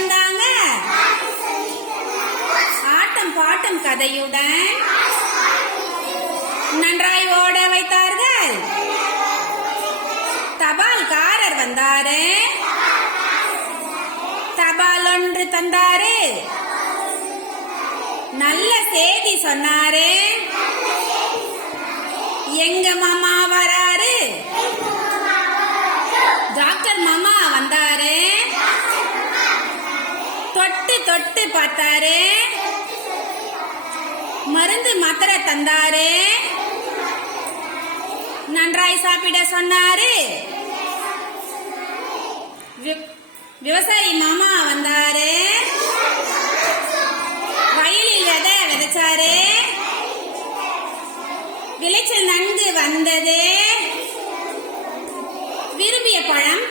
தந்தாங்க ஆட்டம் பாட்டம் கதையுடன் நன்றாய் ஓட வைத்தார்கள். தபால்காரர் வந்தாரு. தபால் ஒன்று தந்தாரு. நல்ல செய்தி சொன்னாரு. எங்க மாமா வராரு. தொட்டு தொட்டு பார்த்தாரு. மருந்து மாத்திரை தந்தாரு. நன்றாய் சாப்பிட சொன்னாரு. வி- விவசாயி மாமா வந்தாரு. வயலில் விதை விதைச்சாரு? விளைச்சல் நன்கு வந்தது. விரும்பிய பழம்